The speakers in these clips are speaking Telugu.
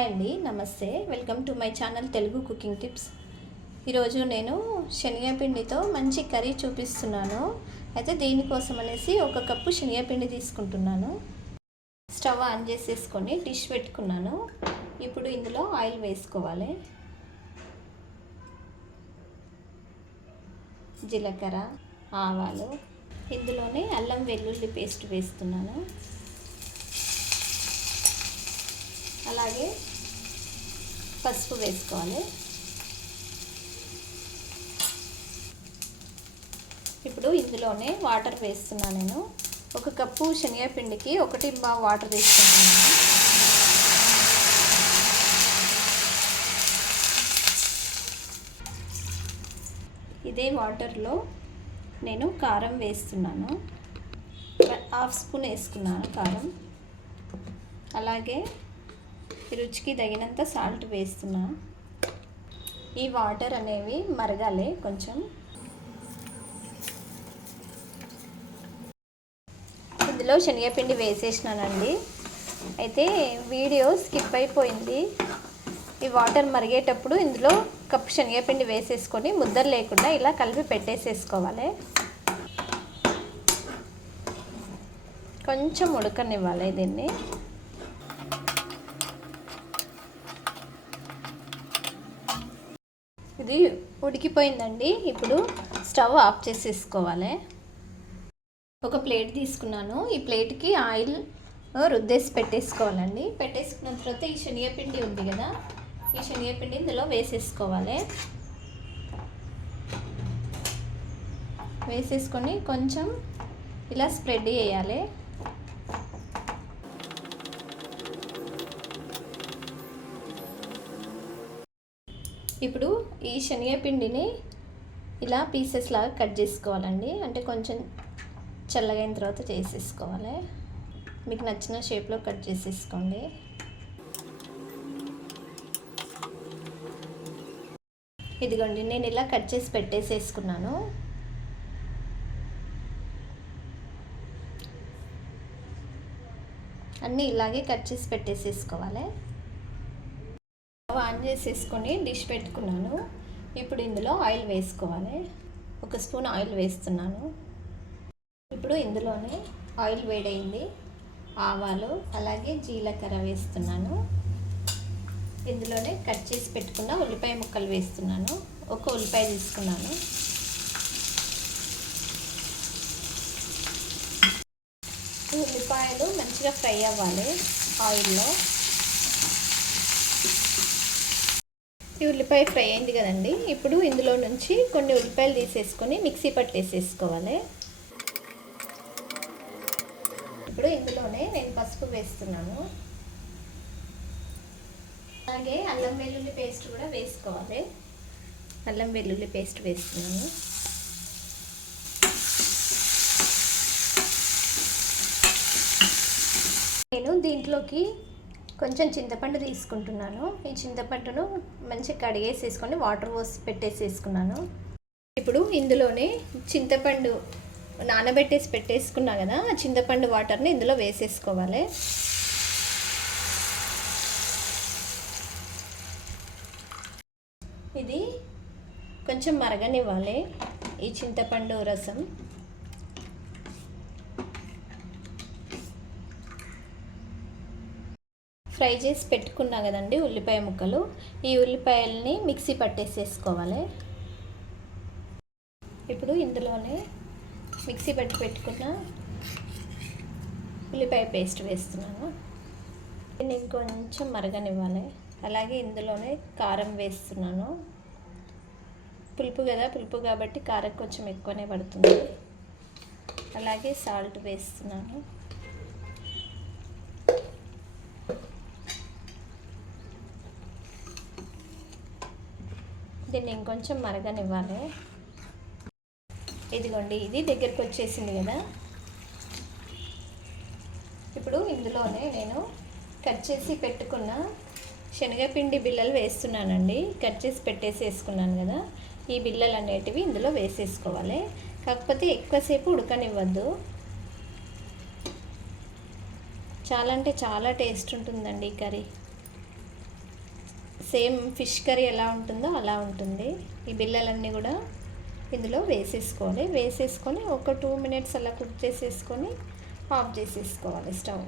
హాయ్ అండి నమస్తే. Welcome to my channel Telugu cooking tips. ఈరోజు నేను శనగపిండితో మంచి కర్రీ చూపిస్తున్నాను. అయితే దీనికోసం అనేసి ఒక కప్పు శనగపిండి తీసుకుంటున్నాను. స్టవ్ ఆన్ చేసేసుకొని డిష్ పెట్టుకున్నాను. ఇప్పుడు ఇందులో ఆయిల్ వేసుకోవాలి. జీలకర్ర ఆవాలు ఇందులోనే అల్లం వెల్లుల్లి పేస్ట్ వేస్తున్నాను. అలాగే పసుపు వేసుకోవాలి. ఇప్పుడు ఇందులోనే వాటర్ వేస్తున్నాను నేను. ఒక కప్పు శనగపిండికి ఒకటి బా వాటర్ తీసుకుంటున్నాను ఇదే వాటర్లో నేను కారం వేస్తున్నాను. హాఫ్ స్పూన్ వేసుకున్నాను కారం. అలాగే రుచికి తగినంత సాల్ట్ వేస్తున్నా. ఈ వాటర్ అనేవి మరగాలి కొంచెం. ఇందులో శనగపిండి వేసేసినానండి. అయితే వీడియో స్కిప్ అయిపోయింది. ఈ వాటర్ మరిగేటప్పుడు ఇందులో కప్పు శనగపిండి వేసేసుకొని ముద్దలు లేకుండా ఇలా కలిపి పెట్టేసేసుకోవాలి. కొంచెం ఉడకనివ్వాలి దీన్ని. ఇది ఉడికిపోయిందండి. ఇప్పుడు స్టవ్ ఆఫ్ చేసేసుకోవాలి. ఒక ప్లేట్ తీసుకున్నాను. ఈ ప్లేట్కి ఆయిల్ రుద్దేసి పెట్టేసుకోవాలండి. పెట్టేసుకున్న తర్వాత ఈ శనగపిండి ఉంది కదా ఈ శనగపిండి ఇందులో వేసేసుకోవాలి. వేసేసుకొని కొంచెం ఇలా స్ప్రెడ్ చేయాలి. ఇప్పుడు ఈ శనగపిండిని ఇలా పీసెస్ లాగా కట్ చేసుకోవాలండి. అంటే కొంచెం చల్లగైన తర్వాత చేసేసుకోవాలి. మీకు నచ్చిన షేప్లో కట్ చేసేసుకోండి. ఇదిగోండి నేను ఇలా కట్ చేసి పెట్టేసేసుకున్నాను. అన్నీ ఇలాగే కట్ చేసి పెట్టేసేసుకోవాలి. ఆన్ చేసేసుకొని డిష్ పెట్టుకున్నాను. ఇప్పుడు ఇందులో ఆయిల్ వేసుకోవాలి. ఒక స్పూన్ ఆయిల్ వేస్తున్నాను. ఇప్పుడు ఇందులోనే ఆయిల్ వేడైంది. ఆవాలు అలాగే జీలకర్ర వేస్తున్నాను. ఇందులోనే కట్ చేసి పెట్టుకున్న ఉల్లిపాయ ముక్కలు వేస్తున్నాను. ఒక ఉల్లిపాయ తీసుకున్నాను. ఉల్లిపాయలు మంచిగా ఫ్రై అవ్వాలి ఆయిల్లో. ఈ ఉల్లిపాయ ఫ్రై అయింది కదండి. ఇప్పుడు ఇందులో నుంచి కొన్ని ఉల్లిపాయలు తీసేసుకొని మిక్సీ పట్టేసేసుకోవాలి. ఇప్పుడు ఇందులోనే నేను పసుపు వేస్తున్నాను. అలాగే అల్లం వెల్లుల్లి పేస్ట్ కూడా వేసుకోవాలి. అల్లం వెల్లుల్లి పేస్ట్ వేస్తున్నాను. నేను దీంట్లోకి కొంచెం చింతపండు తీసుకుంటున్నాను. ఈ చింతపండును మంచిగా కడిగేసేసుకొని వాటర్ పోసి పెట్టేసేసుకున్నాను. ఇప్పుడు ఇందులోనే చింతపండు నానబెట్టేసి పెట్టేసుకున్నా కదా ఆ చింతపండు వాటర్ని ఇందులో వేసేసుకోవాలి. ఇది కొంచెం మరగనివ్వాలి ఈ చింతపండు రసం. ఫ్రై చేసి పెట్టుకున్నా కదండి ఉల్లిపాయ ముక్కలు. ఈ ఉల్లిపాయల్ని మిక్సీ పట్టేసేసుకోవాలి. ఇప్పుడు ఇందులోనే మిక్సీ పట్టి పెట్టుకున్న ఉల్లిపాయ పేస్ట్ వేస్తున్నాను. దీన్ని ఇంకొంచెం మరగనివ్వాలి. అలాగే ఇందులోనే కారం వేస్తున్నాను. పులుపు కదా పులుపు కాబట్టి కారం కొంచెం ఎక్కువనే పడుతుంది. అలాగే సాల్ట్ వేస్తున్నాను. దీన్ని ఇంకొంచెం మరగనివ్వాలి. ఇదిగోండి ఇది దగ్గరికి వచ్చేసింది కదా. ఇప్పుడు ఇందులోనే నేను కట్ చేసి పెట్టుకున్న శనగపిండి బిళ్ళలు వేస్తున్నానండి. కట్ చేసి పెట్టేసి వేసుకున్నాను కదా. ఈ బిళ్ళలు అనేటివి ఇందులో వేసేసుకోవాలి. కాకపోతే ఎక్కువసేపు ఉడకనివ్వద్దు. చాలా అంటే చాలా టేస్ట్ ఉంటుందండి ఈ కర్రీ. సేమ్ ఫిష్ కర్రీ ఎలా ఉంటుందో అలా ఉంటుంది. ఈ బిళ్ళలన్నీ కూడా ఇందులో వేసేసుకోవాలి. వేసేసుకొని ఒక టూ మినిట్స్ అలా కుక్ చేసేసుకొని ఆఫ్ చేసేసుకోవాలి స్టవ్.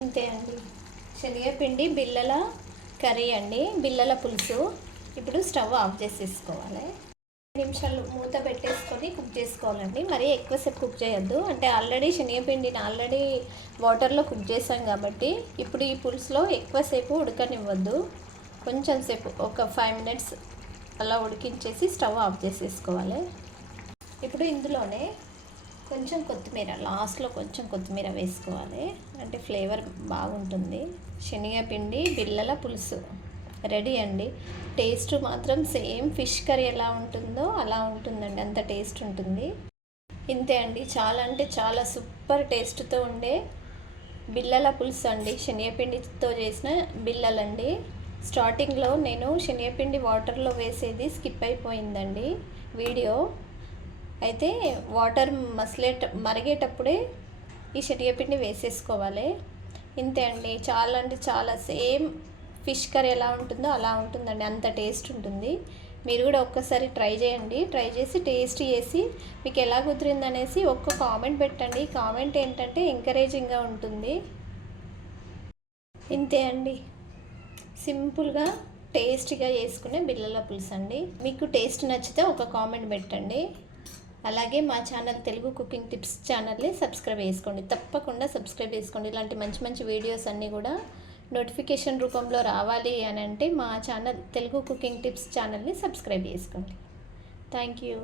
అంతే అండి. శనగపిండి బిళ్ళల కర్రీ అండి. బిళ్ళల పులుసు. ఇప్పుడు స్టవ్ ఆఫ్ చేసేసుకోవాలి. నిమిషాలు మూత పెట్టేసుకొని కుక్ చేసుకోవాలండి. మరీ ఎక్కువసేపు కుక్ చేయొద్దు. అంటే ఆల్రెడీ శనగపిండిని ఆల్రెడీ వాటర్లో కుక్ చేసాం కాబట్టి ఇప్పుడు ఈ పులుసులో ఎక్కువసేపు ఉడకనివ్వద్దు. కొంచెం సేపు ఒక ఫైవ్ మినిట్స్ అలా ఉడికించేసి స్టవ్ ఆఫ్ చేసేసుకోవాలి. ఇప్పుడు ఇందులోనే కొంచెం కొత్తిమీర లాస్ట్లో కొంచెం కొత్తిమీర వేసుకోవాలి. అంటే ఫ్లేవర్ బాగుంటుంది. శనగపిండి బిళ్ళల పులుసు. రెడీ అండి. టేస్ట్ మాత్రం సేమ్ ఫిష్ కర్రీ ఎలా ఉంటుందో అలా ఉంటుందండి. అంత టేస్ట్ ఉంటుంది. ఇంతే అండి. చాలా అంటే చాలా సూపర్ టేస్ట్తో ఉండే బిల్లల పులుసు అండి. శనగపిండితో చేసిన బిల్లలండి స్టార్టింగ్లో నేను శనగపిండి వాటర్లో వేసేది స్కిప్ అయిపోయిందండి వీడియో. అయితే వాటర్ మసలేట మరిగేటప్పుడే ఈ శనగపిండి వేసేసుకోవాలి. ఇంతే అండి. చాలా అంటే చాలా సేమ్ ఫిష్ కర్రీ ఎలా ఉంటుందో అలా ఉంటుందండి. అంత టేస్ట్ ఉంటుంది. మీరు కూడా ఒక్కసారి ట్రై చేయండి. ట్రై చేసి టేస్ట్ చేసి మీకు ఎలా కుదిరింది అనేసి ఒక్క కామెంట్ పెట్టండి. కామెంట్ ఏంటంటే ఎంకరేజింగ్గా ఉంటుంది. ఇంతే అండి. సింపుల్గా టేస్టీగా చేసుకునే బిల్లల పులుసు అండి. మీకు టేస్ట్ నచ్చితే ఒక కామెంట్ పెట్టండి. అలాగే మా ఛానల్ తెలుగు కుకింగ్ టిప్స్ ఛానల్ని సబ్స్క్రైబ్ చేసుకోండి. తప్పకుండా సబ్స్క్రైబ్ చేసుకోండి. ఇలాంటి మంచి మంచి వీడియోస్ అన్నీ కూడా నోటిఫికేషన్ రూపంలో రావాలి అని అంటే మా ఛానల్ తెలుగు కుకింగ్ టిప్స్ ఛానల్ని సబ్స్క్రైబ్ చేసుకోండి. Thank you.